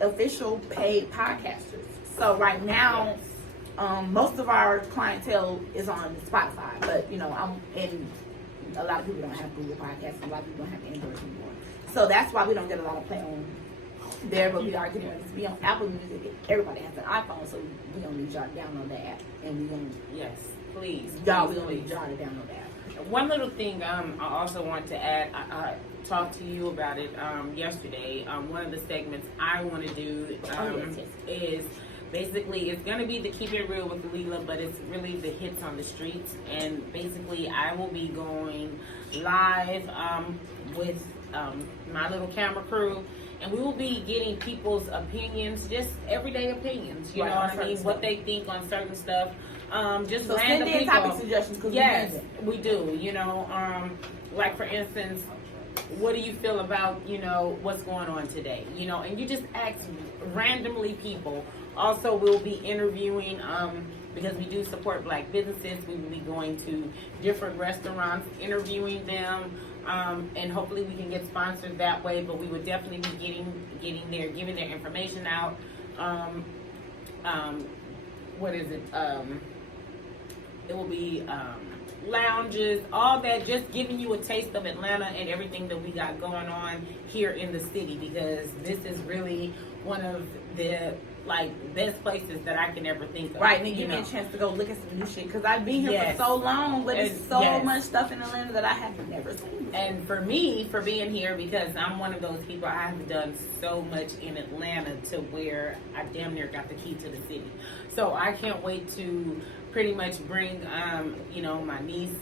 official paid podcasters. So right now, most of our clientele is on Spotify, but you know, a lot of people don't have Google Podcasts, and a lot of people don't have Android anymore. So that's why we don't get a lot of play on there, but we are getting ready to be on Apple Music. Everybody has an iPhone, so we don't need y'all to download the app, and we don't Yes, please. we please, don't need please. y'all to download the app. One little thing I also want to add, I talked to you about it yesterday. One of the segments I want to do Yes. is basically, it's going to be the Keep It Real with Leela, but it's really the hits on the streets. And basically, I will be going live with my little camera crew. And we will be getting people's opinions, just everyday opinions. You Right, know on what I certain mean? stuff. What they think on certain stuff. Just So random send in people. topic suggestions because Yes, we need them. we do. You know, like for instance, what do you feel about, you know, what's going on today? You know, and you just ask randomly people. Also, we'll be interviewing, because we do support Black businesses. We will be going to different restaurants, interviewing them, and hopefully we can get sponsors that way. But we would definitely be getting their, giving their information out. What is it? It will be lounges, all that, just giving you a taste of Atlanta and everything that we got going on here in the city, because this is really one of the best places that I can ever think of. Right, and you give me a know. chance to go look at some new shit because I've been here Yes. for so long, but there's so Yes. much stuff in Atlanta that I have never seen before. And for me, for being here, because I'm one of those people, I have done so much in Atlanta to where I damn near got the key to the city. So I can't wait to pretty much bring, you know, my niece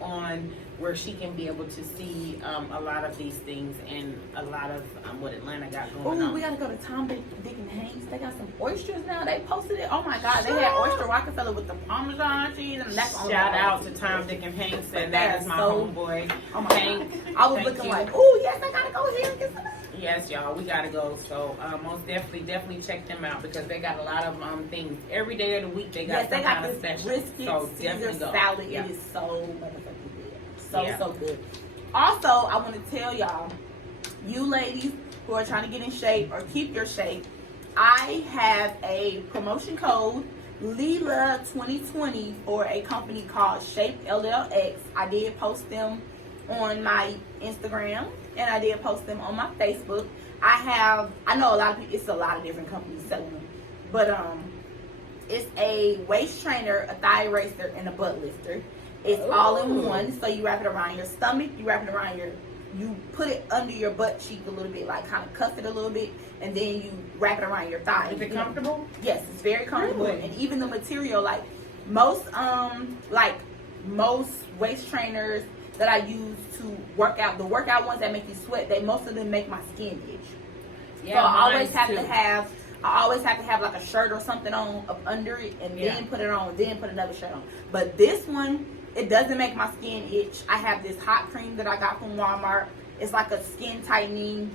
on where she can be able to see a lot of these things and a lot of what Atlanta got going Oh, on. we gotta go to Tom, Dick, and Hanks. They got some oysters now. They posted it. Oh my God, they had oyster Rockefeller with the Parmesan cheese, and that's the only Shout one I out like to Tom, Dick, and Hanks, But and that that is is my so- homeboy. Oh my Hank, God, I was thank looking you. like, oh yes, I gotta go here and get some. Yes, y'all, we gotta go. So most definitely check them out because they got a lot of things every day of the week. They got Yes, they some got kind of this special. brisket So Caesar definitely go. salad. Yeah. It is so motherfucking good. So Yeah. so good. Also, I want to tell y'all, you ladies who are trying to get in shape or keep your shape, I have a promotion code Leela 2020 for a company called Shape LLX. I did post them on my Instagram and I did post them on my Facebook. I know a lot of people, it's a lot of different companies selling them, but it's a waist trainer, a thigh eraser, and a butt lifter. It's all in Ooh. one. So you wrap it around your stomach, you wrap it around you put it under your butt cheek a little bit, like kind of cuff it a little bit, and then you wrap it around your thigh. Is it comfortable? Yes, it's very comfortable, Really? and even the material, like most waist trainers, that I use to work out. The workout ones that make you sweat, most of them make my skin itch. Yeah, so I always have too. to have like a shirt or something on up under it, and then put it on, then put another shirt on. But this one, it doesn't make my skin itch. I have this hot cream that I got from Walmart. It's like a skin tightening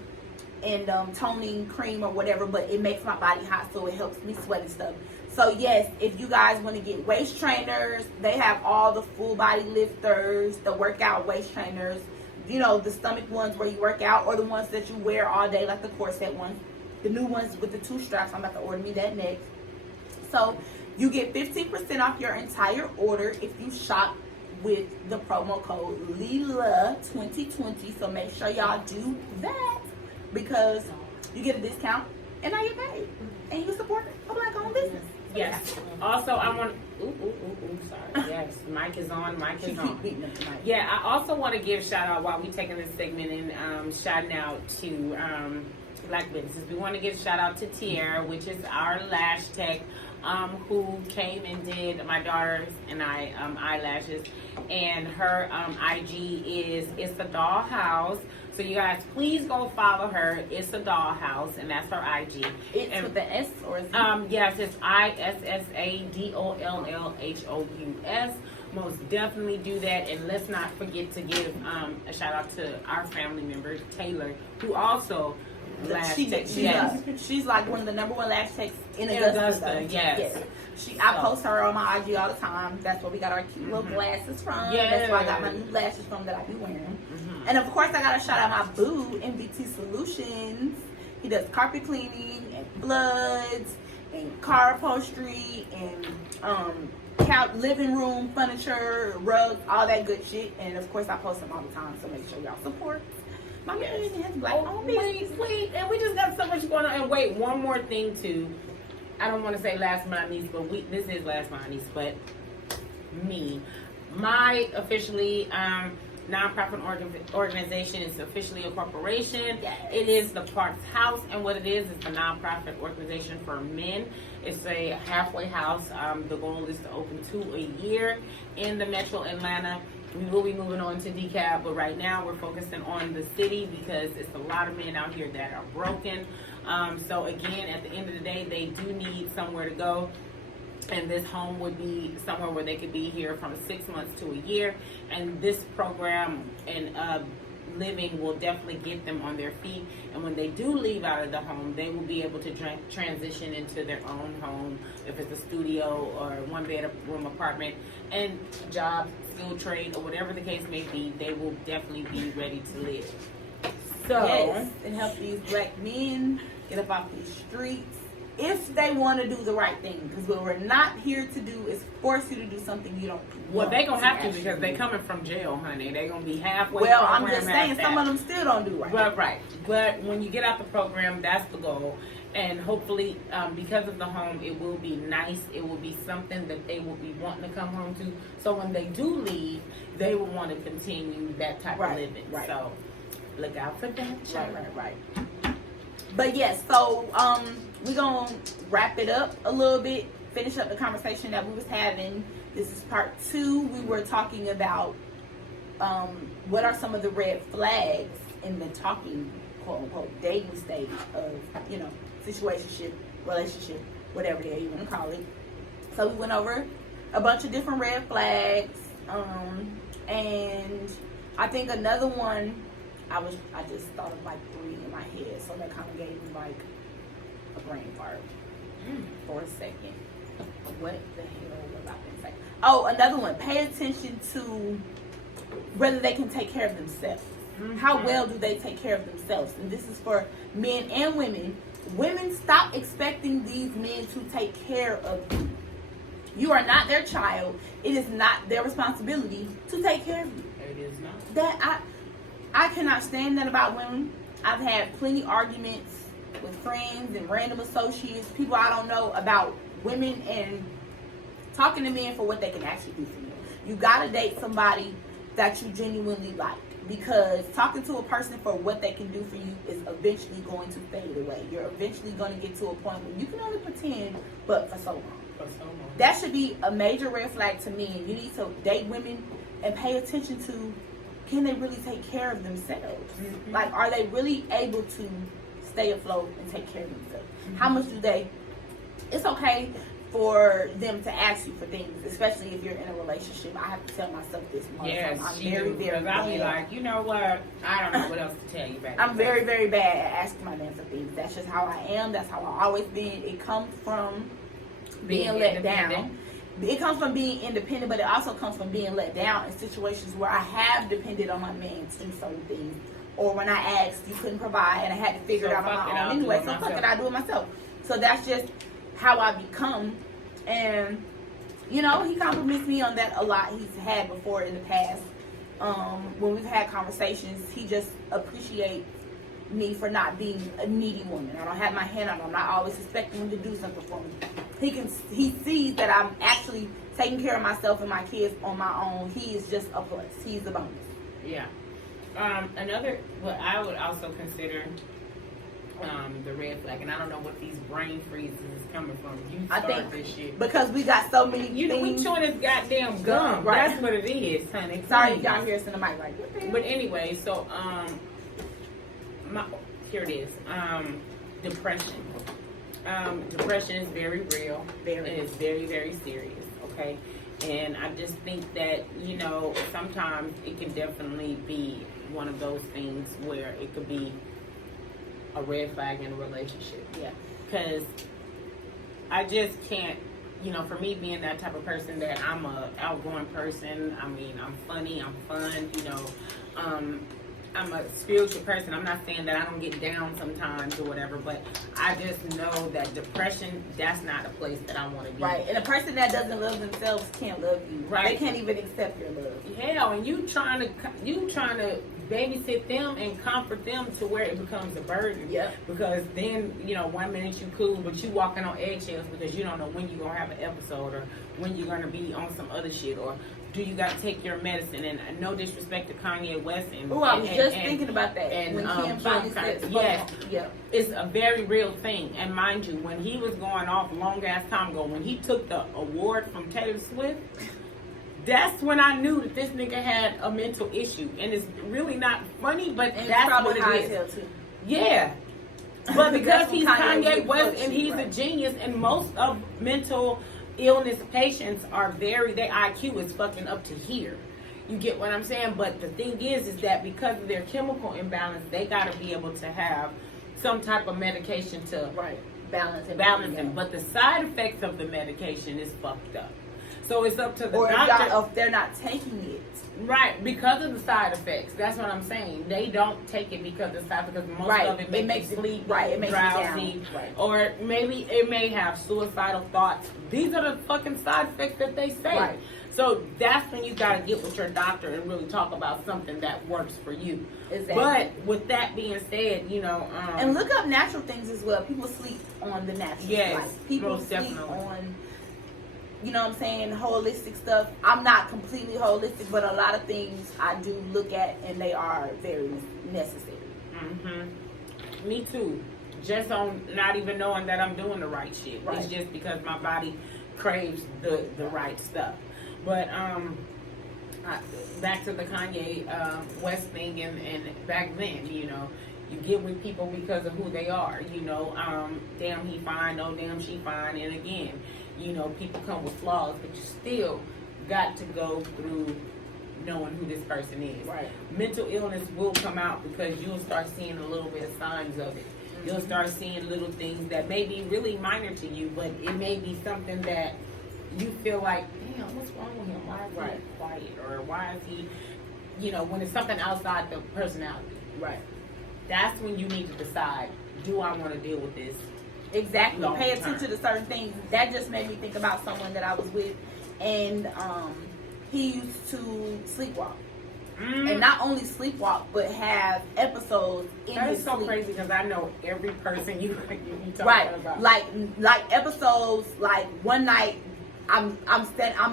and toning cream or whatever, but it makes my body hot, so it helps me sweat and stuff. So yes, if you guys want to get waist trainers, they have all the full body lifters, the workout waist trainers, you know, the stomach ones where you work out, or the ones that you wear all day, like the corset ones. The new ones with the 2 straps, I'm about to order me that next. So you get 15% off your entire order if you shop with the promo code Lila2020. So make sure y'all do that, because you get a discount and now you're paid and you support a Black-owned business. Yes. Also, I want. Sorry. Yes, mic is on. Mic She is keep on. beating up the mic. Yeah, I also want to give shout out while we taking this segment and shouting out to Black businesses. We want to give shout out to Tierra, which is our lash tech, who came and did my daughter's and I eyelashes, and her IG is It's a Dollhouse. So you guys, please go follow her. It's a Dollhouse, and that's her IG. It's and, with the S or is it? yes, it's ISSADOLLHOUS. Most definitely do that, and let's not forget to give a shout out to our family member Taylor, who also She's like one of the number 1 lash techs in Augusta. Yes. I post her on my IG all the time. That's where we got our cute little glasses from. That's where I got my new lashes from that I be wearing. And of course, I gotta shout out my boo, MVT Solutions. He does carpet cleaning and bloods and car upholstery and couch, living room furniture, rugs, all that good shit. And of course, I post them all the time. So make sure y'all support my man and his Black-owned business. Wait, and we just got so much going on. And wait, one more thing too. I don't want to say last but not least, but this is last but not least, but my officially nonprofit organization is officially a corporation. Yes. It is the Parks House, and what it is a nonprofit organization for men. It's a halfway house. The goal is to open 2 a year in the metro Atlanta. We will be moving on to DeKalb, but right now we're focusing on the city because it's a lot of men out here that are broken. So again, at the end of the day, they do need somewhere to go. And this home would be somewhere where they could be here from 6 months to a year. And this program and living will definitely get them on their feet. And when they do leave out of the home, they will be able to transition into their own home, if it's a studio or 1-bedroom apartment, and job, skill trade, or whatever the case may be, they will definitely be ready to live. So, yes, and help these Black men get up off these streets if they want to do the right thing. Because what we're not here to do is force you to do something you don't well, want they gonna have to actually because they do. coming from jail, honey. They gonna be halfway. Well, I'm program just saying at some that. of them still don't do right. But right, but when you get out the program, that's the goal, and hopefully, because of the home, it will be nice. It will be something that they will be wanting to come home to. So when they do leave, they will want to continue that type of living. Right. So look out for that. Right. But yes, so we're gonna wrap it up a little bit. Finish up the conversation that we was having. This is part 2. We were talking about what are some of the red flags in the talking, quote unquote, dating stage of, situationship, relationship, whatever the hell you want to call it. So we went over a bunch of different red flags, and I think another one, I just thought of like 3 in my head, so that kind of gave me like a brain fart for a second. What the hell was I going to say? Oh, another one. Pay attention to whether they can take care of themselves. How well do they take care of themselves? And this is for men and women. Women, stop expecting these men to take care of you. You are not their child. It is not their responsibility to take care of you. It is not. That I cannot stand that about women. I've had plenty arguments with friends and random associates, people I don't know, about women and talking to men for what they can actually do for you. You gotta date somebody that you genuinely like, because talking to a person for what they can do for you is eventually going to fade away. You're eventually going to get to a point where you can only pretend, but for so long. That should be a major red flag to men. You need to date women and pay attention to can they really take care of themselves? Mhm. Like, are they really able to stay afloat and take care of themselves? How much do they? It's okay for them to ask you for things, especially if you're in a relationship. I have to tell myself this more. Yes, I'm she very, do, very 'cause I'll be bad. like, you know what? I don't know what else to tell you about I'm it. very, very bad at asking my man for things. That's just how I am. That's how I've always been. It comes from being let down. It comes from being independent, but it also comes from being let down in situations where I have depended on my man to do certain things. Or when I asked, you couldn't provide, and I had to figure it out on my own anyway. So fuck it, I do it myself. So that's just how I become. And, you know, he compliments me on that a lot. He's had before in the past. When we've had conversations, he just appreciates me for not being a needy woman. I don't have my hand on him. I'm not always expecting him to do something for me. He sees that I'm actually taking care of myself and my kids on my own. He is just a plus. He's a bonus. Yeah. What I would also consider the red flag, and I don't know what these brain freezes is coming from. You I start think this shit. because we got so many You know, we things. chewing this goddamn gum. Right. That's what it is, honey. Sorry, Please. y'all hear us in the mic right there. But anyway, so here it is. Depression. Depression is very real. Very. It is very, very serious. Okay, and I just think that, you know, sometimes it can definitely be one of those things where it could be a red flag in a relationship. Yeah. Because I just can't, you know, for me being that type of person that I'm a outgoing person, I mean, I'm funny, I'm fun, you know, I'm a spiritual person. I'm not saying that I don't get down sometimes or whatever, but I just know that depression, that's not a place that I want to be. Right. And a person that doesn't love themselves can't love you. Right. They can't even accept your love. Hell, and you trying to babysit them and comfort them to where it becomes a burden. Yep. Because then, you know, 1 minute you cool, but you walking on eggshells because you don't know when you're gonna have an episode or when you're gonna be on some other shit, or do you got to take your medicine? And no disrespect to Kanye West and Oh, I was just and- thinking about that and, when Kim Kim finally Kardashian. said, Yes. Yeah. It's a very real thing. And mind you, when he was going off long ass time ago, when he took the award from Taylor Swift, that's when I knew that this nigga had a mental issue. And it's really not funny, but And that's probably what high it as is. hell too. Yeah. But because That's he's when Kanye Kanye really West fucks and you, he's right. a genius, and most of mental illness patients are their IQ is fucking up to here. You get what I'm saying? But the thing is that because of their chemical imbalance, they got to be able to have some type of medication to Right. Balance them. But the side effects of the medication is fucked up. So it's up to the or doctor. if they're not taking it. Right, because of the side effects. That's what I'm saying. They don't take it because of the side, because most Right. of it makes you sleep, right. It makes you drowsy, down. Right. or maybe it may have suicidal thoughts. These are the fucking side effects that they say. Right. So that's when you gotta get with your doctor and really talk about something that works for you. Exactly. But with that being said, you know, And look up natural things as well. People sleep on the natural Yes, side. People most sleep definitely. on, you know what I'm saying, holistic stuff. I'm not completely holistic, but a lot of things I do look at, and they are very necessary. Me too. Just on not even knowing that I'm doing the right shit. Right. It's just because my body craves the right stuff. But back to the Kanye West thing, and back then, you know, you get with people because of who they are. You know, damn he fine, oh damn she fine, and again, you know, people come with flaws, but you still got to go through knowing who this person is. Right. Mental illness will come out because you'll start seeing a little bit of signs of it. You'll start seeing little things that may be really minor to you, but it may be something that you feel like, damn, what's wrong with him? Why is he quiet? Or why is he, you know, when it's something outside the personality. Right. That's when you need to decide, do I want to deal with this? Exactly. Long Pay term. attention to certain things. That just made me think about someone that I was with, and he used to sleepwalk. And not only sleepwalk, but have episodes in That his is so sleep. crazy because I know every person you talking Right, about. like episodes. Like one night, I'm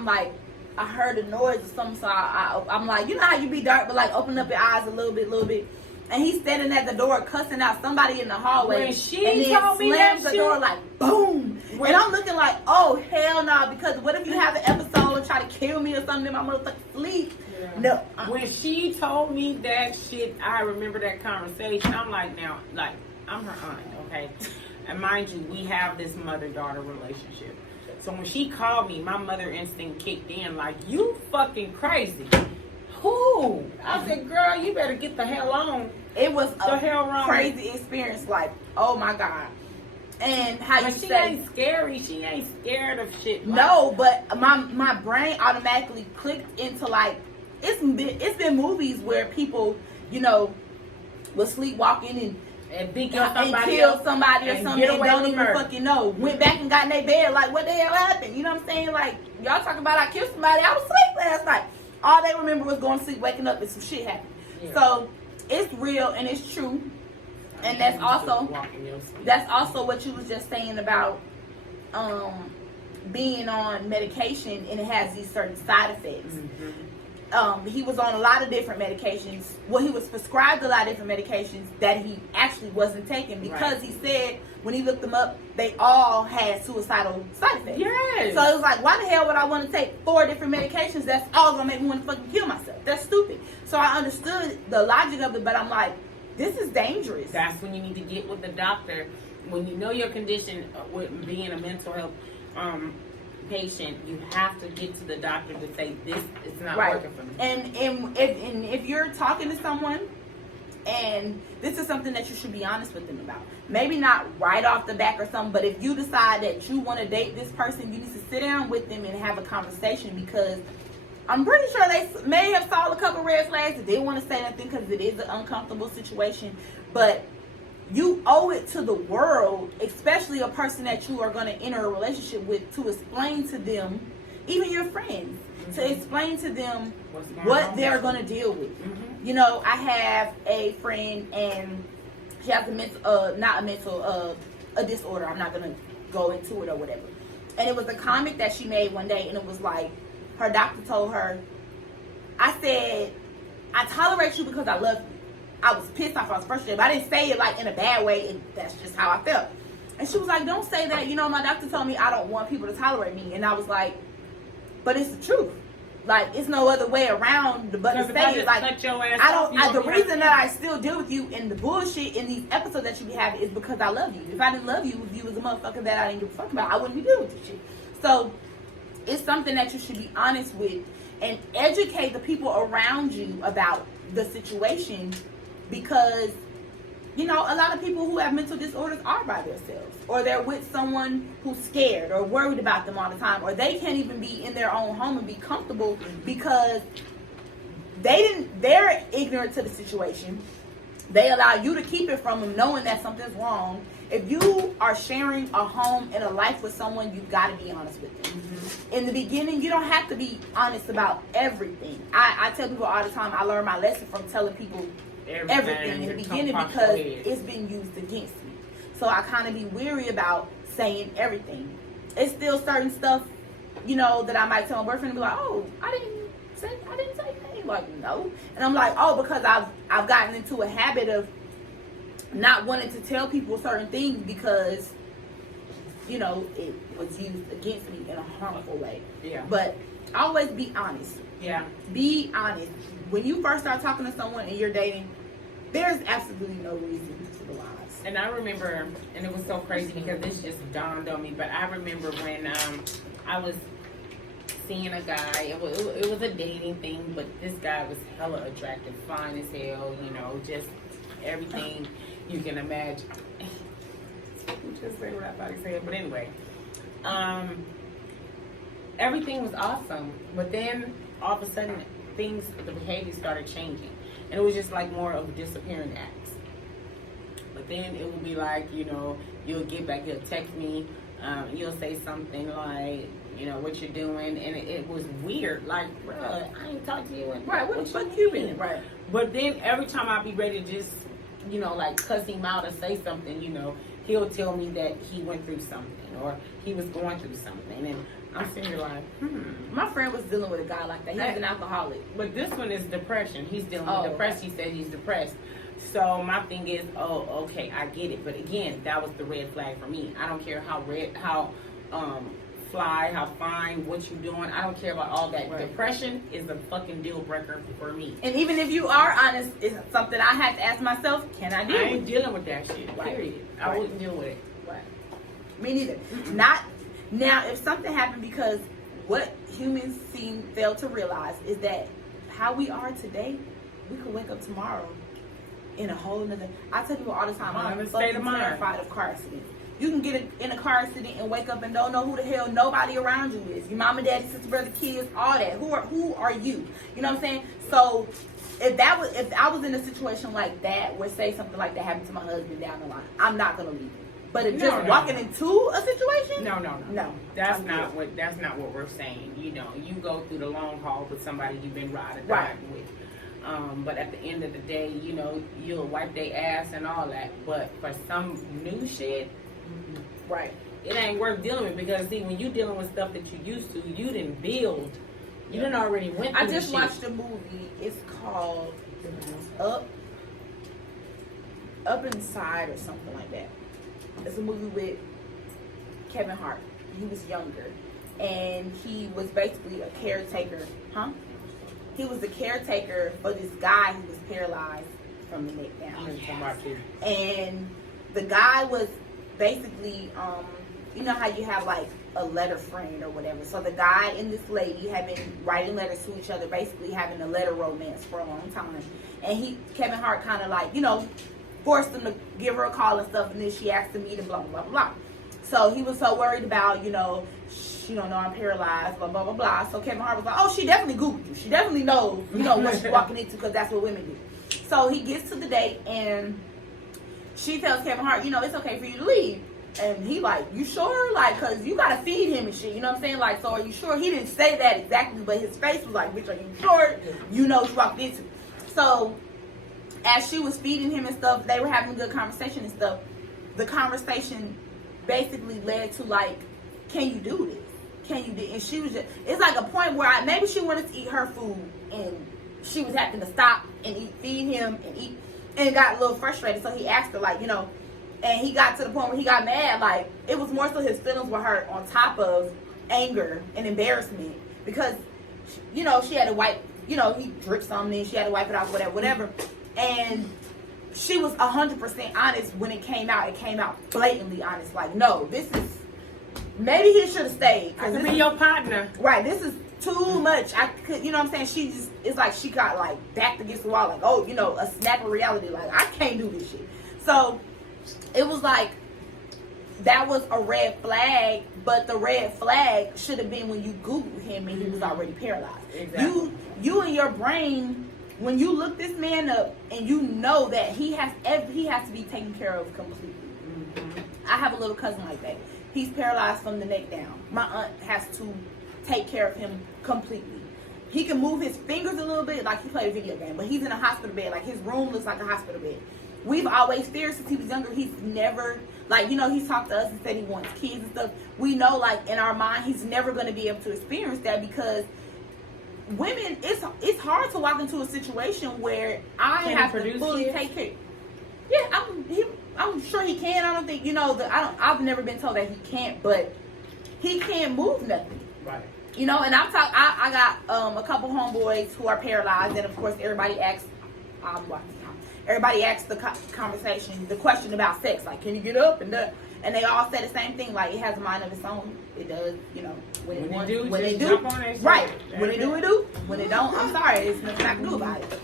like, I heard a noise or something, so I'm like, you know how you be dark, but like open up your eyes a little bit, and he's standing at the door cussing out somebody in the hallway, When she and then told me that slams the shit- door like boom, and I'm looking like, oh hell no, because what if you have an episode and try to kill me or something in my motherfucking sleep? Yeah. No. When she told me that shit, I remember that conversation. I'm like, now, like, I'm her aunt, okay? And mind you, we have this mother-daughter relationship. So when she called me, my mother instinct kicked in, like, you fucking crazy. Who? I said, girl, you better get the hell on. It was The hell a wrong? crazy experience. Like, oh my God. And how you But she say, ain't scary. She ain't scared of shit. Like, no, but my brain automatically clicked into like, it's been movies where people, you know, will sleepwalking and beat and somebody kill else somebody or and something get and away don't with even murder. fucking know. Went back and got in their bed like, what the hell happened? You know what I'm saying? Like, y'all talking about I killed somebody. I was asleep last night. All they remember was going to sleep, waking up, and some shit happened. Yeah. So it's real and it's true. And that's also what you was just saying about being on medication and it has these certain side effects. He was on a lot of different medications. Well, he was prescribed a lot of different medications that he actually wasn't taking because he said when he looked them up, they all had suicidal side effects. Yes. So it was like, why the hell would I want to take 4 different medications? That's all gonna make me want to fucking kill myself. That's stupid. So I understood the logic of it, but I'm like, this is dangerous. That's when you need to get with the doctor. When you know your condition with being a mental health patient, you have to get to the doctor to say this is not working for me. And if you're talking to someone, and this is something that you should be honest with them about. Maybe not right off the back or something, but if you decide that you want to date this person, you need to sit down with them and have a conversation because I'm pretty sure they may have saw a couple red flags that they want to say nothing because it is an uncomfortable situation, but you owe it to the world, especially a person that you are going to enter a relationship with, to explain to them, even your friends, to explain to them what they're going to deal with. You know, I have a friend and she has a disorder. I'm not going to go into it or whatever. And it was a comment that she made one day and it was like, her doctor told her, I said, I tolerate you because I love you. I was pissed off. I was frustrated. But I didn't say it like in a bad way. And that's just how I felt. And she was like, don't say that. You know, my doctor told me I don't want people to tolerate me. And I was like, but it's the truth. Like, it's no other way around but to say it. Like, the reason that I still deal with you in the bullshit in these episodes that you be having is because I love you. If I didn't love you, if you was a motherfucker that I didn't give a fuck about, I wouldn't be dealing with this shit. So, it's something that you should be honest with and educate the people around you about the situation because, you know, a lot of people who have mental disorders are by themselves or they're with someone who's scared or worried about them all the time or they can't even be in their own home and be comfortable because they're ignorant to the situation. They allow you to keep it from them knowing that something's wrong. If you are sharing a home and a life with someone, you've got to be honest with them. In the beginning, you don't have to be honest about everything. I tell people all the time, I learned my lesson from telling people everything in the beginning because it's been used against me. So I kind of be weary about saying everything. It's still certain stuff, you know, that I might tell my boyfriend and be like, oh, I didn't say anything. Like, no. And I'm like, oh, because I've gotten into a habit of not wanting to tell people certain things because, you know, it was used against me in a harmful way. Yeah. But always be honest. Yeah. Be honest. When you first start talking to someone and you're dating, there's absolutely no reason to lie. And I remember, and it was so crazy because this just dawned on me, but I remember when I was seeing a guy, it was a dating thing, but this guy was hella attractive, fine as hell, you know, just everything you can imagine. Just say what I thought he said, but anyway, everything was awesome, but then all of a sudden the behavior started changing, and it was just like more of disappearing acts. But then it will be like, you know, you'll get back, you'll text me, you'll say something like, you know, what you're doing, and it was weird. Like, bruh, I ain't talked to you. Right, what the fuck you been? Right. But then every time I be ready to just, you know, like cuss him out or say something, you know, he'll tell me that he went through something or he was going through something, and I'm sitting there like, My friend was dealing with a guy like that. He was an alcoholic. But this one is depression. He's dealing with depression. He said he's depressed. So my thing is, okay, I get it. But again, that was the red flag for me. I don't care how fly, how fine, what you doing. I don't care about all that. Right. Depression is a fucking deal breaker for me. And even if you are honest, it's something I had to ask myself, can I I deal with ain't it? dealing with that shit. Right. Period. I Right. wouldn't deal with it. Right. Me neither. Not now. If something happened, because what humans fail to realize is that how we are today, we could wake up tomorrow in a whole nother. I tell people all the time, I'm Another state fucking of mind. terrified of car accidents. You can get in a car accident and wake up and don't know who the hell nobody around you is. Your mama, daddy, sister, brother, kids, all that. Who are you? You know what I'm saying? So if I was in a situation like that, where say something like that happened to my husband down the line, I'm not gonna leave him. But if No, just no, walking no. into a situation, No. That's I'm not good. that's not what we're saying. You know, you go through the long haul with somebody you've been riding Right. with. But at the end of the day, you know, you'll wipe their ass and all that. But for some new shit, right. it ain't worth dealing with, because see, when you dealing with stuff that you used to, you didn't build. You didn't already went through I just the watched shit. a movie. It's called Up Inside or something like that. It's a movie with Kevin Hart. He was younger, and he was basically a caretaker. He was the caretaker for this guy who was paralyzed from the neck down. And the guy was basically, you know how you have like a letter friend or whatever. So the guy and this lady have been writing letters to each other, basically having a letter romance for a long time. And Kevin Hart kind of like, you know, forced him to give her a call and stuff, and then she asked to meet him, blah, blah, blah, blah. So he was so worried about, you know, she don't know I'm paralyzed, blah, blah, blah, blah. So Kevin Hart was like, oh, she definitely Googled you. She definitely knows, you know, what she's walking into, because that's what women do. So he gets to the date, and she tells Kevin Hart, you know, it's okay for you to leave. And he like, you sure? Like, because you got to feed him and shit. You know what I'm saying? Like, so are you sure? He didn't say that exactly, but his face was like, bitch, are you sure? You know what you walked into. So as she was feeding him and stuff, they were having a good conversation and stuff. The conversation basically led to like, can you do this? Can you do? And she was just, it's like a point where maybe she wanted to eat her food, and she was having to stop and feed him and eat, and got a little frustrated. So he asked her, like, you know, and he got to the point where he got mad. Like, it was more so his feelings were hurt on top of anger and embarrassment, because, you know, she had to wipe, you know, he dripped something and she had to wipe it off, whatever. And she was 100% honest when it came out. It came out blatantly honest. Like, no, this is, maybe he should have stayed. I could be your partner. Right, this is too much. I could, you know what I'm saying? She just, it's like she got like backed against the wall, like, oh, you know, a snap of reality. Like, I can't do this shit. So it was like, that was a red flag, but the red flag should have been when you Googled him and he was already paralyzed. Exactly. You in your brain, when you look this man up and you know that he has to be taken care of completely. Mm-hmm. I have a little cousin like that. He's paralyzed from the neck down. My aunt has to take care of him completely. He can move his fingers a little bit, like he played a video game, but he's in a hospital bed. Like, his room looks like a hospital bed. We've always feared since he was younger. He's never, like, you know, he's talked to us and said he wants kids and stuff. We know, like, in our mind, he's never going to be able to experience that, because women, it's hard to walk into a situation where I Can he have to produce fully kids? take care. Yeah, I'm sure he can. I don't think, you know, I've never been told that he can't, but he can't move nothing. Right. You know, and I got a couple homeboys who are paralyzed, and of course everybody asks the question about sex, like, can you get up and they all say the same thing, like, it has a mind of its own. It does, you know, when they do, jump on that shit. right? When they do, it do. When they don't, I'm sorry, there's nothing I can do about it.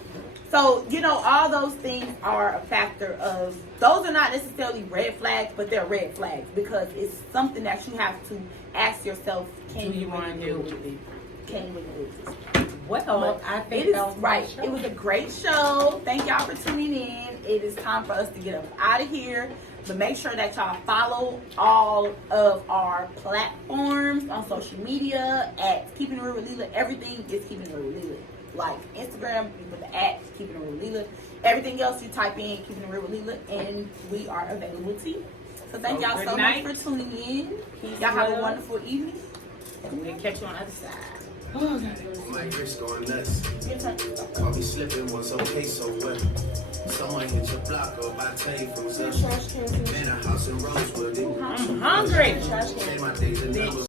So, you know, all those things are a factor of, those are not necessarily red flags, but they're red flags, because it's something that you have to ask yourself, can Do you want to deal with it? it? Can you really do this? Well, I think It is that was right. my show. It was a great show. Thank y'all for tuning in. It is time for us to get up out of here. But make sure that y'all follow all of our platforms on social media at Keeping It Real with Leela. Everything is Keeping It Real with Leela. Like Instagram, you put the at Keeping It Real with Leela. Everything else you type in Keeping It Real with Leela, and we are available to you. So thank y'all good so night. much for tuning in. Peace, Y'all have a love. wonderful evening. We'll catch you on the other side. My wrist going nuts. Your turn. Caught me slipping, was okay, so what? Someone hit your block up, I tell you from Zell. Man, a house in Rosewood. I'm hungry. Say my days and numbers.